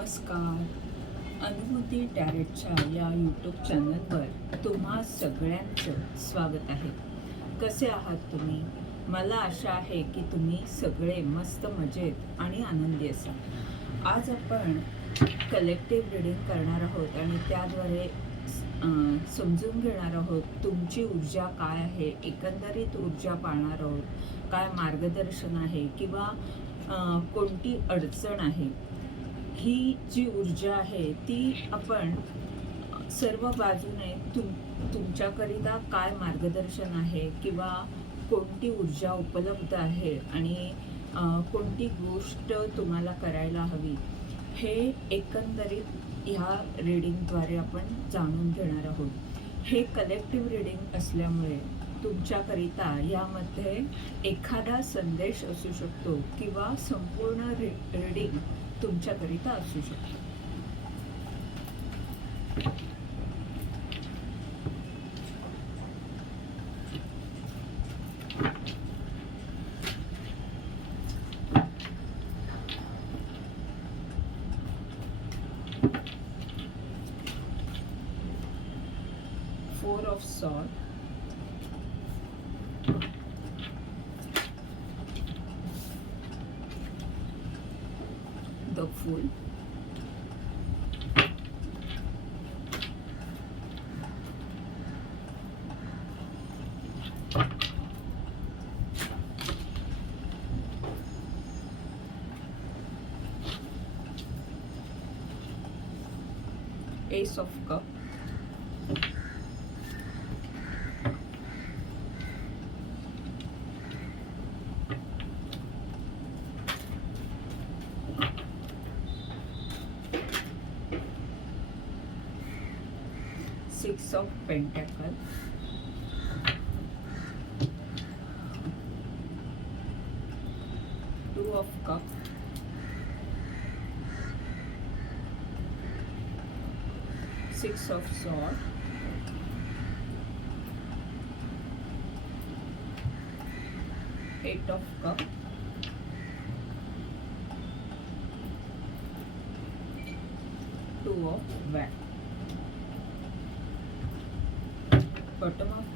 नमस्कार. अनुभूती टॅरेटच्या या यूट्यूब चॅनलवर तुम्हा सगळ्यांचं स्वागत आहे. कसे आहात तुम्ही? मला आशा आहे की तुम्ही सगळे मस्त मजेत आणि आनंदी असाल. आज आपण कलेक्टिव्ह रिडिंग करणार आहोत आणि त्याद्वारे समजून घेणार आहोत तुमची ऊर्जा काय आहे एकंदरीत ऊर्जा पाळणार आहोत काय मार्गदर्शन आहे किंवा कोणती अडचण आहे. ही जी ऊर्जा आहे ती आपण सर्व बाजूने तुम तुमच्याकरिता काय मार्गदर्शन आहे किंवा कोणती ऊर्जा उपलब्ध आहे आणि कोणती गोष्ट तुम्हाला करायला हवी हे एकंदरीत ह्या रीडिंगद्वारे आपण जाणून घेणार आहोत. हे कलेक्टिव्ह रीडिंग असल्यामुळे तुमच्याकरिता यामध्ये एखादा संदेश असू शकतो किंवा संपूर्ण रि रीडिंग तुमच्याकरिता असू शकतो dog food. Ace of Cups. Pentacle two of cup. Six of sword eight of cup. Two of wand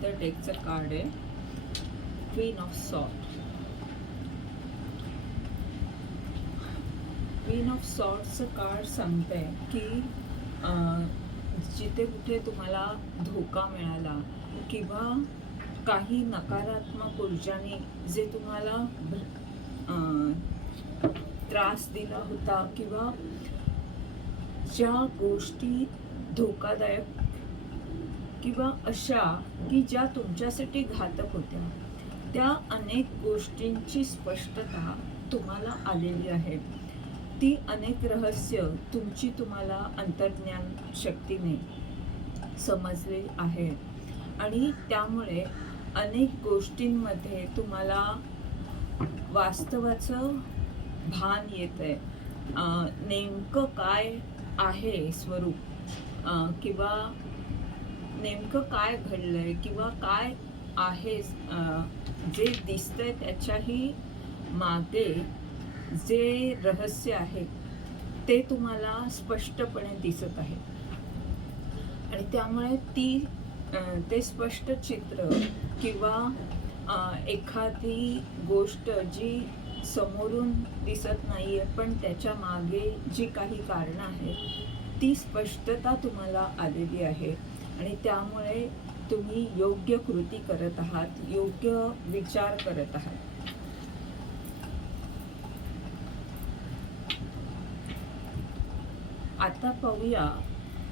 तर डेकचं कार्ड आहे. Queen of swords queen of सॉर्टचं card सांगतंय की जिथे कुठे तुम्हाला धोका मिळाला किंवा काही नकारात्मक ऊर्जाने जे तुम्हाला त्रास दिला होता किंवा ज्या गोष्टी धोकादायक किंवा अशा की ज्या तुमच्यासाठी घातक होत्या त्या अनेक गोष्टींची स्पष्टता तुम्हाला आलेली आहे. ती अनेक रहस्य तुमची तुम्हाला अंतर्ज्ञान शक्तीने समजले आहे. आणि त्यामुळे अनेक गोष्टींमध्ये तुम्हाला वास्तवाचं भान येत आहे नेमकं काय आहे स्वरूप? किंवा नेमकं काय घडलंय किंवा काय आहे जे दिसतंय त्याच्याही मागे जे रहस्य आहे ते तुम्हाला स्पष्टपणे दिसत आहे. आणि त्यामुळे ती ते स्पष्ट चित्र किंवा एखादी गोष्ट जी समोरून दिसत नाही आहे पण त्याच्यामागे जी काही कारणं आहेत ती स्पष्टता तुम्हाला आलेली आहे. आणि त्यामुळे तुम्ही योग्य कृती करत आहात योग्य विचार करत आहात. आता पाहूया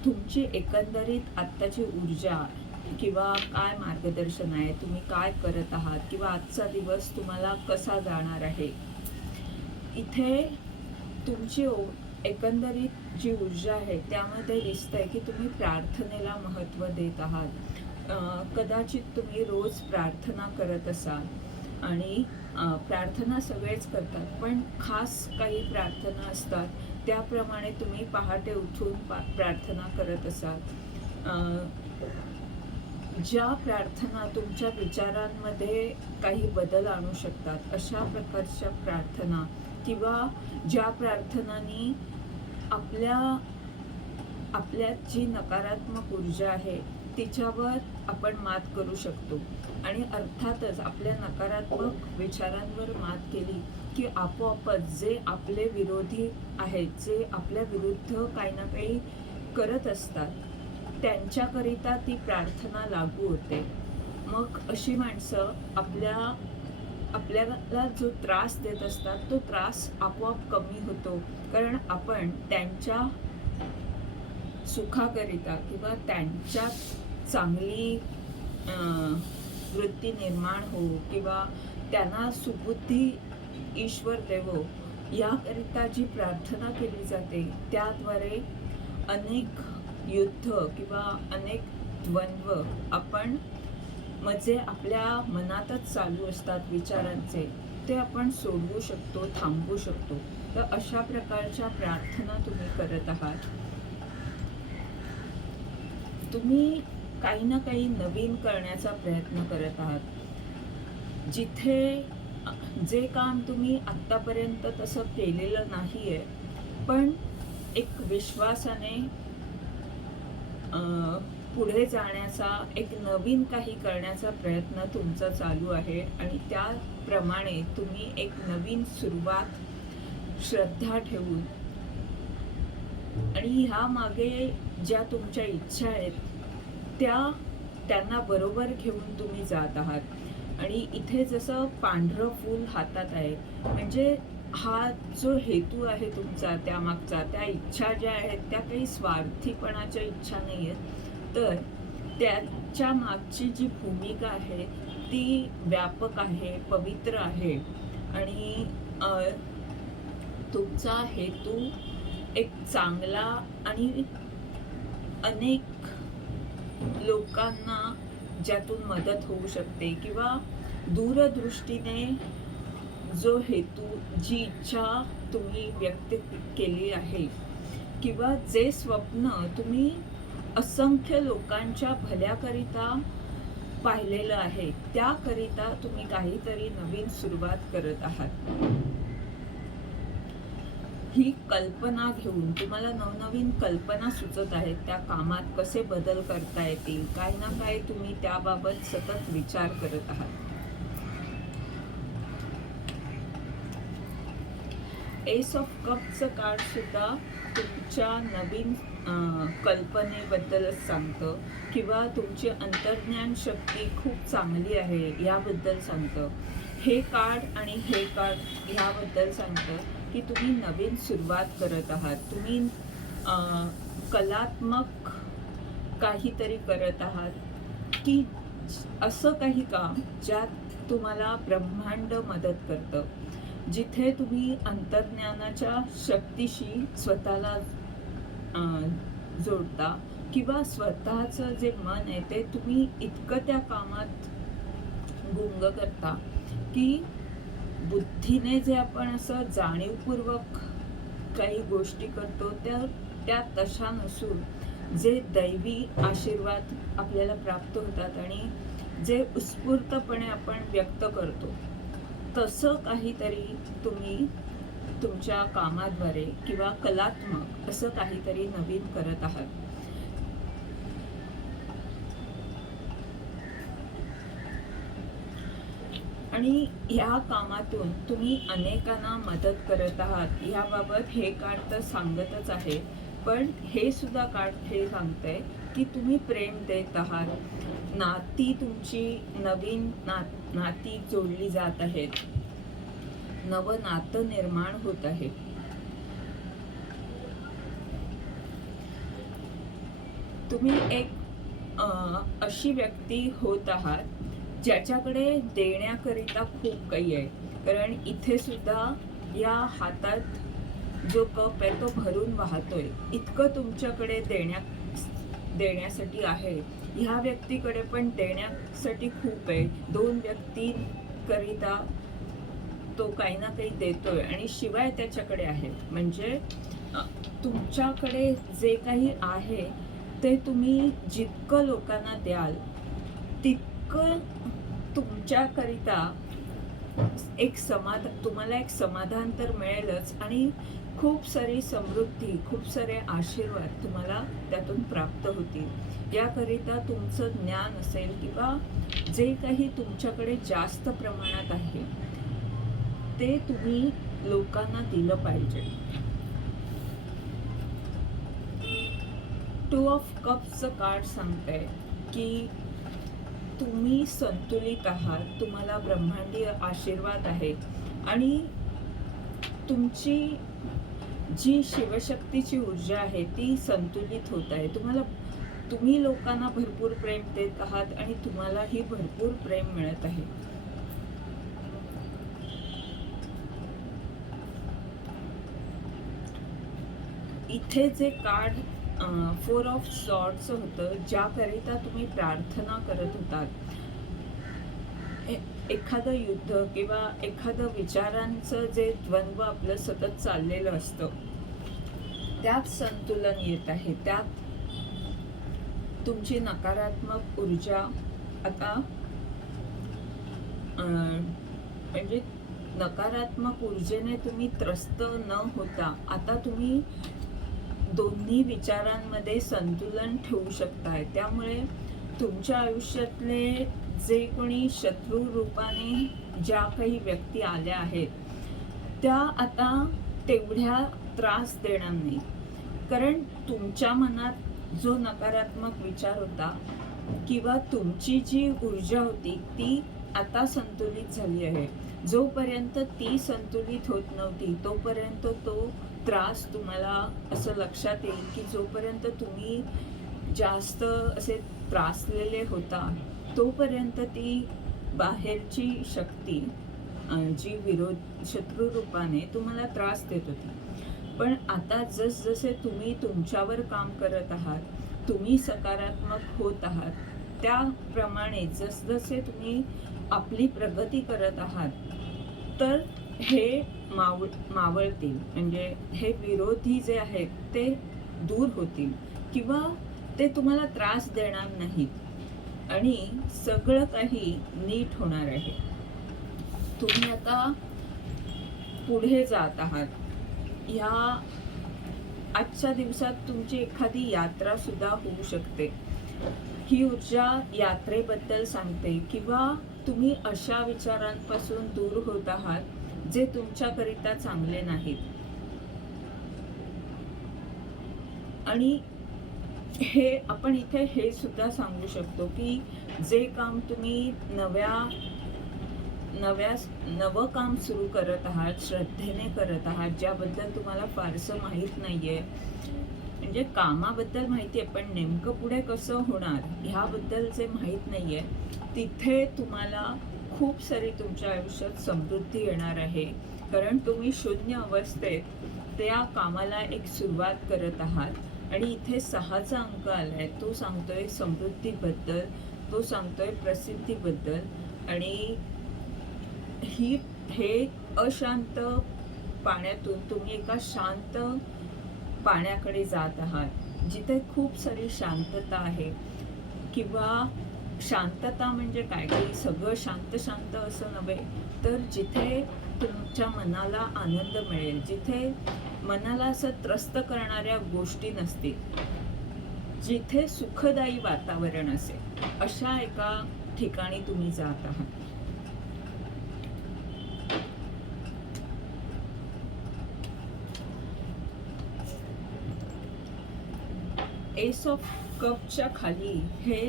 तुमची एकंदरीत आत्ताची ऊर्जा किंवा काय मार्गदर्शन आहे तुम्ही काय करत आहात किंवा आजचा दिवस तुम्हाला कसा जाणार आहे? इथे तुमची एकंदरीत जी ऊर्जा आहे त्यामध्ये दिसतंय की तुम्ही प्रार्थनेला महत्त्व देत आहात. कदाचित तुम्ही रोज प्रार्थना करत असाल आणि प्रार्थना सगळेच करतात पण खास काही प्रार्थना असतात त्याप्रमाणे तुम्ही पहाटे उठून पा प्रार्थना करत असाल. ज्या प्रार्थना तुमच्या विचारांमध्ये काही बदल आणू शकतात अशा प्रकारच्या प्रार्थना किंवा ज्या प्रार्थनांनी आपल्या आपल्यात जी नकारात्मक ऊर्जा आहे तिच्यावर आपण मात करू शकतो. आणि अर्थातच आपल्या नकारात्मक विचारांवर मात केली की आपोआपच जे आपले विरोधी आहेत जे आपल्या विरुद्ध काही ना काही करत असतात त्यांच्याकरिता ती प्रार्थना लागू होते. मग अशी माणसं आपल्या आपल्याला जो त्रास देत असतात तो त्रास आपोआप कमी होतो. कारण आपण त्यांच्या सुखाकरिता किंवा त्यांच्यात चांगली वृत्ती निर्माण हो किंवा त्यांना सुबुद्धी ईश्वर देवो याकरिता जी प्रार्थना केली जाते त्याद्वारे अनेक युद्ध किंवा अनेक द्वंद्व आपण म्हणजे आपल्या मनातच चालू असतात विचारांचे. ते आपण सोडवू शकतो थांबवू शकतो. तर अशा प्रकारच्या प्रार्थना तुम्ही करत आहात. तुम्ही काही ना काही नवीन करण्याचा प्रयत्न करत आहात. जिथे जे काम तुम्ही आत्तापर्यंत तसं केलेलं नाही आहे पण एक विश्वासाने पुढे जाण्याचा एक नवीन काही करण्याचा प्रयत्न तुमचा चालू आहे आणि त्याप्रमाणे तुम्ही एक नवीन सुरुवात श्रद्धा ठेवून. आणि ह्या मागे ज्या तुमच्या इच्छा आहेत त्या त्यांना बरोबर घेऊन तुम्ही जात आहात. आणि इथे जसं पांढरं फूल हातात आहे म्हणजे हा जो हेतू आहे तुमचा त्यामागचा त्या इच्छा ज्या आहेत त्या काही स्वार्थीपणाच्या इच्छा नाही आहेत. तर त्याच्या मागची जी भूमिका आहे ती व्यापक आहे पवित्र आहे. आणि तुमचा हेतू एक चांगला आणि अनेक लोकांना ज्यातून मदत होऊ शकते किंवा दूरदृष्टीने जो हेतू जी इच्छा तुम्ही व्यक्त केली आहे किंवा जे स्वप्न तुम्ही असंख्य लोकांच्या भल्याकरिता पाहिलेलं आहे त्याकरिता तुम्ही काहीतरी नवीन सुरुवात करत आहात. ही कल्पना घेऊन तुम्हाला नवनवीन कल्पना सुचत आहेत त्या कामात कसे बदल करता येतील काही ना काही तुम्ही त्याबाबत सतत विचार करत आहात. एस ऑफ कपचं कार्ड सुद्धा तुमच्या नवीन कल्पनेबद्दलच सांगतं किंवा तुमची अंतर्ज्ञान शक्ती खूप चांगली आहे याबद्दल सांगतं. हे कार्ड आणि हे कार्ड ह्याबद्दल सांगतं. की तुम्ही नवीन सुरुवात करत आहात. तुम्ही कलात्मक काहीतरी करत आहात की असं काही काम ज्यात तुम्हाला ब्रह्मांड मदत करतं. जिथे तुम्ही अंतर्ज्ञानाच्या शक्तीशी स्वतःला जोडता किंवा स्वतःचं जे मन आहे ते तुम्ही इतकं त्या कामात गुंग करता की बुद्धीने जे आपण असं जाणीवपूर्वक काही गोष्टी करतो त्या त्या तशा नसून जे दैवी आशीर्वाद आपल्याला प्राप्त होतात आणि जे उत्स्फूर्तपणे आपण व्यक्त करतो तसं काहीतरी तुम्ही तुमच्या कामाद्वारे किंवा कलात्मक असं काहीतरी नवीन करत आहात. आणि ह्या कामातून तुम्ही अनेकांना मदत करत आहात. ह्याबाबत हे कार्ड तर सांगतच आहे. पण हे सुद्धा कार्ड हे सांगतंय की तुम्ही प्रेम देत आहात. नाती तुमची नवीन ना नाती जोडली जात आहेत. नवं नातं निर्माण होत आहे. तुम्ही एक अशी व्यक्ती होत आहात ज्याच्याकडे देण्याकरिता खूप काही आहे. कारण इथे सुद्धा या हातात जो कप आहे तो भरून वाहतोय. इतकं तुमच्याकडे देण्या देण्यासाठी आहे. ह्या व्यक्तीकडे पण देण्यासाठी खूप आहे. दोन व्यक्तीकरिता तो काही ना काही देतोय आणि शिवाय त्याच्याकडे आहे. म्हणजे तुमच्याकडे जे काही आहे ते तुम्ही जितकं लोकांना द्याल तितकं तुमच्याकरिता एक समाधान तुम्हाला एक समाधान तर मिळेलच. आणि खूप सारी समृद्धी खूप सारे आशीर्वाद तुम्हाला त्यातून प्राप्त होतील. याकरिता तुमचं ज्ञान असेल किंवा जे काही तुमच्याकडे जास्त प्रमाणात आहे ते तुम्ही लोकांना दिलं पाहिजे. टू ऑफ कप्सचं कार्ड सांगतंय की तुम्ही संतुलित आहात तुम्हाला ब्रह्मांडीय आशीर्वाद आहेत. आणि तुमची जी शिवशक्तीची ऊर्जा आहे ती संतुलित होत आहे. तुम्हाला तुम्ही लोकांना भरपूर प्रेम देत आहात आणि तुम्हालाही भरपूर प्रेम मिळत आहे. इथे जे कार्ड फोर ऑफ सॉर्टचं होतं ज्याकरिता तुम्ही प्रार्थना करत होतात. एखादं युद्ध किंवा एखादं विचारांचं जे द्वंद्व आपलं सतत चाललेलं असतं त्यात संतुलन येत आहे. त्यात तुमची नकारात्मक ऊर्जा आता अं, म्हणजे नकारात्मक ऊर्जेने तुम्ही त्रस्त न होता आता तुम्ही दोन्ही विचारांमध्ये संतुलन ठेवू शकताय. त्यामुळे तुमच्या आयुष्यातले जे कोणी शत्रू रूपाने ज्या काही व्यक्ती आल्या आहेत त्या आता तेवढ्या त्रास देणार नाही. कारण तुमच्या मनात जो नकारात्मक विचार होता किंवा तुमची जी ऊर्जा होती ती आता संतुलित झाली आहे. जोपर्यंत ती संतुलित होत नव्हती तोपर्यंत तो त्रास तुम्हाला असं लक्षात येईल की जोपर्यंत तुम्ही जास्त असे त्रासलेले होता तोपर्यंत ती बाहेरची शक्ती जी विरोध शत्रू रूपाने तुम्हाला त्रास देत होती. पण आता जसजसे तुम्ही तुमच्यावर काम करत आहात तुम्ही सकारात्मक होत आहात त्याप्रमाणे जसजसे तुम्ही आपली प्रगती करत आहात तर हे माव मावळतील. म्हणजे हे विरोधी जे आहेत ते दूर होतील. किंवा ते तुम्हाला त्रास देणार नाहीत. आणि सगळं काही नीट होणार आहे. तुम्ही आता पुढे जात आहात. ह्या आजच्या दिवसात तुमची एखादी यात्रा सुद्धा होऊ शकते. ही ऊर्जा यात्रेबद्दल सांगते. किंवा तुम्ही अशा विचारांपासून दूर होत आहात जे तुमच्याकरिता चांगले नाहीत. आणि हे आपण इथे हे सुद्धा सांगू शकतो की जे काम तुम्ही नव्या नव्या नवं काम सुरू करत आहात श्रद्धेने करत आहात ज्याबद्दल तुम्हाला फारसं माहीत नाहीये म्हणजे कामाबद्दल माहिती आहे पण नेमकं पुढे कसं होणार ह्याबद्दल जे माहीत नाहीये तिथे तुम्हाला खूप सारी तुमच्या आयुष्यात समृद्धी येणार आहे. कारण तुम्ही शून्य अवस्थेत त्या कामाला एक सुरुवात करत आहात. आणि इथे सहाचा अंक आलाय तो सांगतोय समृद्धीबद्दल तो सांगतोय प्रसिद्धीबद्दल. आणि ही हे अशांत पाण्यातून तुम्ही एका शांत पाण्याकडे जात आहात जिथे खूप सारी शांतता आहे. किंवा शांतता म्हणजे काय? काही सगळं शांत शांत असं नव्हे तर जिथे तुमच्या मनाला आनंद मिळेल जिथे मनाला असं त्रस्त करणाऱ्या गोष्टी नसतील जिथे सुखदायी वातावरण असेल अशा एका ठिकाणी तुम्ही जात आहात. एस ऑफ कपच्या खाली हे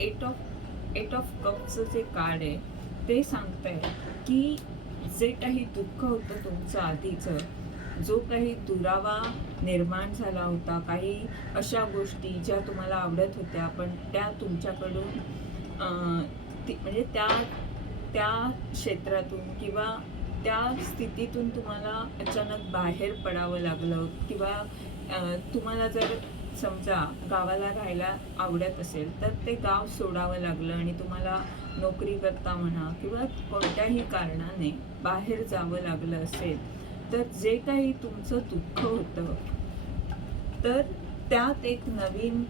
एट ऑफ एट ऑफ कपचं जे कार्ड आहे ते सांगतंय की जे काही दुःख होतं तुमचं आधीचं जो काही दुरावा निर्माण झाला होता काही अशा गोष्टी ज्या तुम्हाला आवडत होत्या पण त्या तुमच्याकडून ती- म्हणजे त्या त्या क्षेत्रातून किंवा त्या स्थितीतून तुम्हाला अचानक बाहेर पडावं लागलं किंवा तुम्हाला जर समजा गावाला राहायला आवडत असेल तर ते गाव सोडावं लागलं आणि तुम्हाला नोकरी करता म्हणा किंवा कोणत्याही कारणाने बाहेर जावं लागलं असेल तर जे काही तुमचं दुःख होतं तर त्यात एक नवीन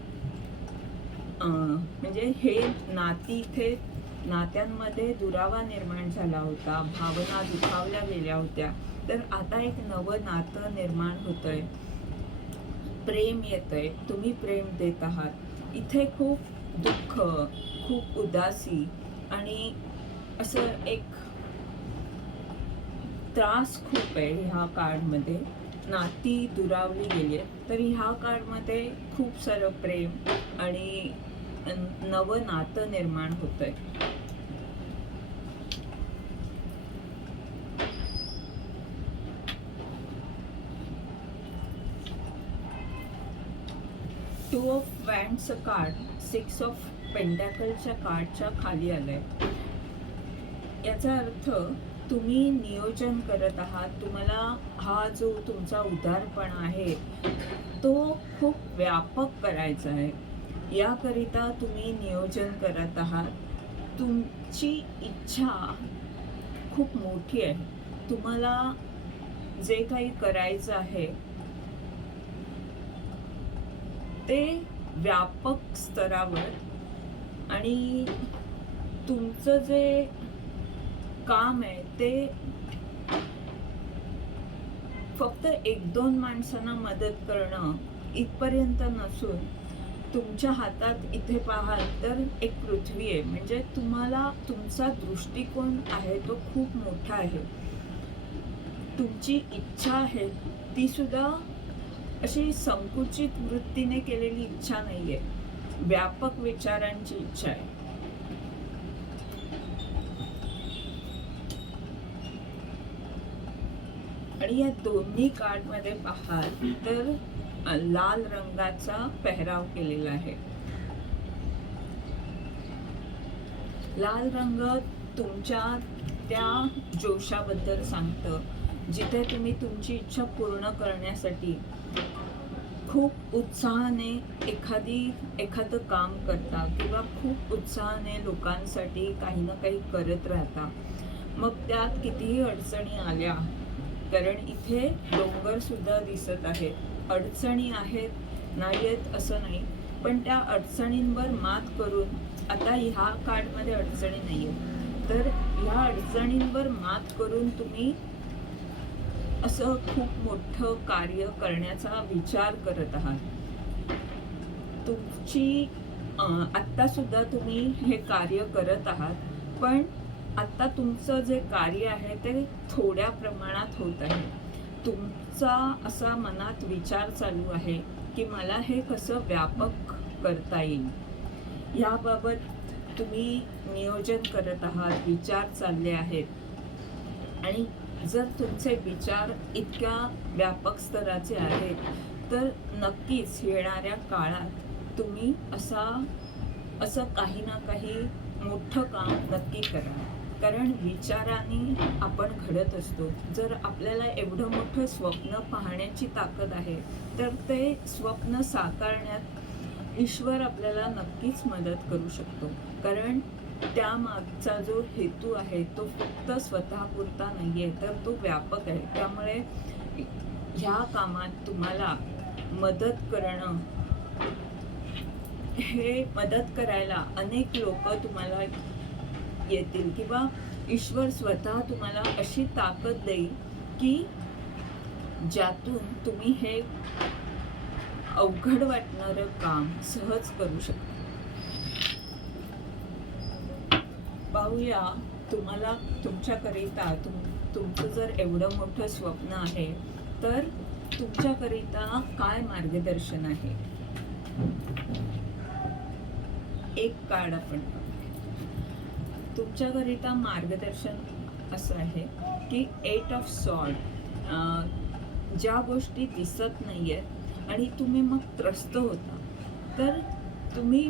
म्हणजे हे नाती इथे नात्यांमध्ये दुरावा निर्माण झाला होता भावना दुखावल्या गेल्या होत्या. तर आता एक नवं नातं निर्माण होतंय. प्रेम येतंय तुम्ही प्रेम देत आहात. इथे खूप दुःख खूप उदासी आणि असं एक त्रास खूप आहे ह्या कार्डमध्ये नाती दुरावली गेली आहे तर ह्या कार्डमध्ये खूप सारं प्रेम आणि नवं नातं निर्माण होतंय. टू ऑफ वॅन्डचं कार्ड सिक्स ऑफ पेंडॅकलच्या कार्डच्या खाली आलंय. याचा अर्थ तुम्ही नियोजन करत आहात तुम्हाला हा जो तुमचा उदारपणा आहे तो खूप व्यापक करायचा आहे. याकरिता तुम्ही नियोजन करत आहात. तुमची इच्छा खूप मोठी आहे. तुम्हाला जे काही करायचं आहे ते व्यापक स्तरावर आणि तुमचं जे काम आहे ते फक्त एक दोन माणसांना मदत करणं इथपर्यंत नसून तुमच्या हातात इथे पाहाल तर एक पृथ्वी आहे. म्हणजे तुम्हाला तुमचा दृष्टिकोन आहे तो खूप मोठा आहे. तुमची इच्छा आहे ती सुद्धा अशी संकुचित वृत्तीने केलेली इच्छा नाहीये. व्यापक विचारांची इच्छा आहे. आणि या दोन्ही कार्डमध्ये पाहाल तर लाल रंगाचा पेहराव केलेला आहे. लाल रंग तुमच्या त्या जोशाबद्दल सांगतं. जिथे तुम्ही तुमची इच्छा पूर्ण करण्यासाठी खूप उत्साहाने एखादी एखादं काम करता किंवा खूप उत्साहाने लोकांसाठी काही ना काही करत राहता मग त्यात कितीही अडचणी आल्या कारण इथे डोंगर सुद्धा दिसत आहेत. अडचणी आहेत नाही आहेत असं नाही पण त्या अडचणींवर मात करून आता ह्या कार्डमध्ये अडचणी नाही आहेत तर ह्या अडचणींवर मात करून तुम्ही असं खूप मोठं कार्य करण्याचा विचार करत आहात. तुमची आत्तासुद्धा आत्ता सुद्धा तुम्ही हे कार्य करत आहात पण आत्ता तुमचं जे कार्य आहे ते थोड्या प्रमाणात होत आहे. तुमचा असा मनात विचार चालू आहे की मला हे कसं व्यापक करता येईल? याबाबत तुम्ही नियोजन करत आहात विचार चालले आहेत. आणि जर तुमचे विचार इतक्या व्यापक स्तराचे आहेत तर नक्कीच येणाऱ्या काळात तुम्ही असा असं काही ना काही मोठं काम नक्की करा. कारण विचाराने आपण घडत असतो. जर आपल्याला एवढं मोठं स्वप्न पाहण्याची ताकद आहे तर ते स्वप्न साकारण्यात ईश्वर आपल्याला नक्कीच मदत करू शकतो. कारण त्यामागचा जो हेतू आहे तो फक्त स्वतःपुरता नाही आहे तर तो व्यापक आहे. त्यामुळे ह्या कामात तुम्हाला मदत करणं हे मदत करायला अनेक लोक तुम्हाला येतील. किंवा ईश्वर स्वतः तुम्हाला अशी ताकद देईल की ज्यातून तुम्ही हे अवघड वाटणारं काम सहज करू शकता. पाहूया. तुम्हाला तुमच्याकरिता तुम तुमचं जर एवढं मोठं स्वप्न आहे तर तुमच्याकरिता काय मार्गदर्शन आहे? एक कार्ड आपण तुमच्याकरिता मार्गदर्शन असं आहे की एट ऑफ सॉल्ट ज्या गोष्टी दिसत नाही आहेत आणि तुम्ही मग त्रस्त होता तर तुम्ही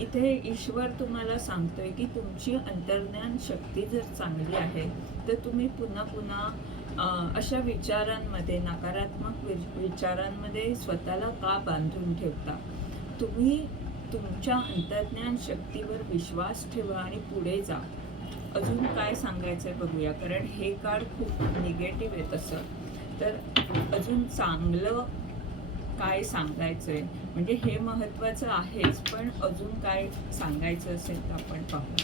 इथे ईश्वर तुम्हाला सांगतोय की तुमची अंतर्ज्ञान शक्ती जर चांगली आहे तर तुम्ही पुन्हा पुन्हा अशा विचारांमध्ये नकारात्मक वि- विचारांमध्ये स्वतःला का बांधून ठेवता? तुम्ही तुमच्या अंतर्ज्ञान शक्तीवर विश्वास ठेवा आणि पुढे जा. अजून काय सांगायचंय बघूया कारण हे कार्ड खूप निगेटिव्ह आहे तसं. तर अजून चांगलं काय सांगायचंय? म्हणजे हे महत्वाचं आहेच पण अजून काय सांगायचं असेल तर आपण पाहू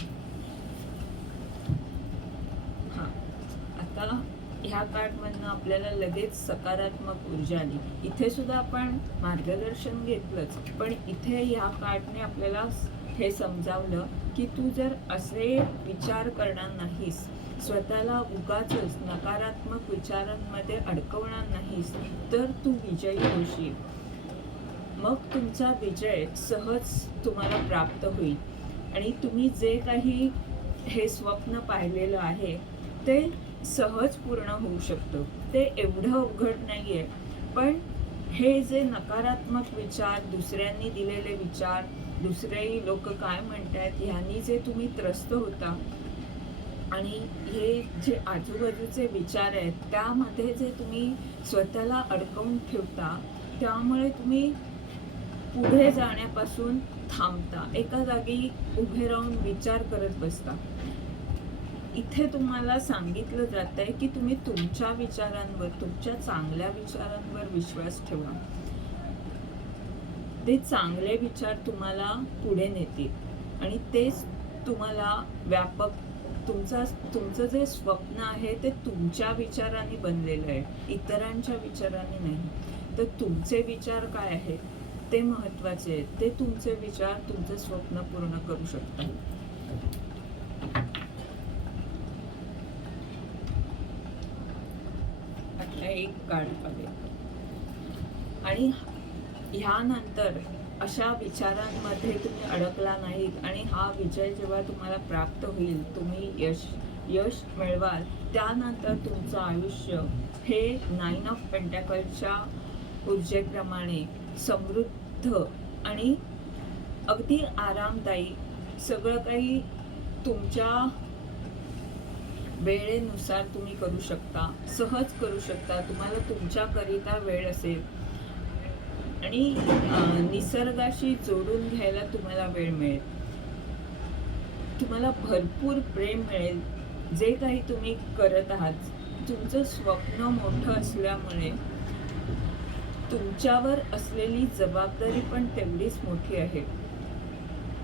आता ह्या कार्डमधनं आपल्याला लगेच सकारात्मक ऊर्जा आली. इथे सुद्धा आपण मार्गदर्शन घेतलंच पण इथे ह्या कार्डने आपल्याला हे समजावलं की तू जर असे विचार करणार नाहीस स्वतःला उगाच नकारात्मक विचारांमध्ये अडकवणार नाहीस तर तू विजयी होशील. मग तुमचा विजय सहज तुम्हाला प्राप्त होईल. आणि तुम्ही जे काही हे स्वप्न पाहिलेलं आहे ते सहज पूर्ण होऊ शकतं. ते एवढं अवघड नाही आहे पण हे जे नकारात्मक विचार दुसऱ्यांनी दिलेले विचार दुसरेही लोक काय म्हणतात ह्यांनी जे तुम्ही त्रस्त होता आणि हे जे आजूबाजूचे विचार आहेत त्यामध्ये जे तुम्ही स्वतःला अडकवून ठेवता त्यामुळे तुम्ही पुढे जाण्यापासून थांबता. एका जागी उभे राहून विचार करत बसता. इथे तुम्हाला सांगितलं जात आहे की तुम्ही तुमच्या विचारांवर तुमच्या चांगल्या विचारांवर विश्वास ठेवा. ते चांगले विचार तुम्हाला पुढे नेतील. आणि तेच तुम्हाला व्यापक तुमचा तुमचं जे स्वप्न आहे ते तुमच्या विचारांनी बनलेलं आहे. इतरांच्या विचारांनी नाही. तर तुमचे विचार काय आहेत? ते महत्त्वाचे आहेत. ते तुमचे विचार तुमचं स्वप्न पूर्ण करू शकतात. एक कार्ड काढूया आणि ह्यानंतर अशा विचारांमध्ये तुम्ही अडकला नाहीत आणि हा विजय जेव्हा तुम्हाला प्राप्त होईल तुम्ही यश यश मिळवाल त्यानंतर तुमचं आयुष्य हे नाईन ऑफ पेंटॅकलच्या ऊर्जेप्रमाणे समृद्ध आणि अगदी आरामदायी. सगळं काही तुमच्या वेळेनुसार तुम्ही करू शकता. सहज करू शकता. तुम्हाला तुमच्याकरिता वेळ असेल. आणि निसर्गाशी जोडून घ्यायला तुम्हाला वेळ मिळेल. तुम्हाला भरपूर प्रेम मिळेल. जे काही तुम्ही करत आहात तुमचं स्वप्न मोठं असल्यामुळे तुमच्यावर असलेली जबाबदारी पण तेवढीच मोठी आहे.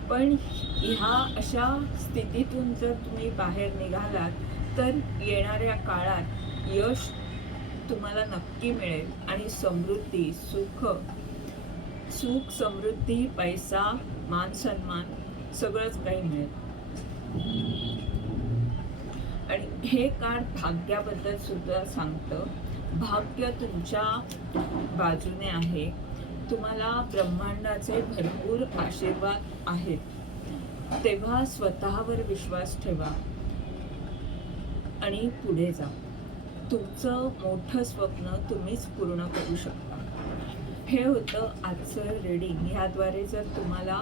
पण ह्या अशा स्थितीतून जर तुम्ही बाहेर निघालात तर येणाऱ्या काळात यश तुम्हाला नक्की मिळेल आणि समृद्धी सुख सुख समृद्धी पैसा मान सन्मान सगळंच काही मिळेल. आणि हे कार्ड भाग्याबद्दल सुद्धा सांगतं. भाग्य तुमच्या बाजूने आहे. तुम्हाला ब्रह्मांडाचे भरपूर आशीर्वाद आहेत. तेव्हा स्वतःवर विश्वास ठेवा आणि पुढे जा. तुमचं मोठं स्वप्न तुम्हीच पूर्ण करू शकता. हे होतं आजचं रीडिंग ह्याद्वारे जर तुम्हाला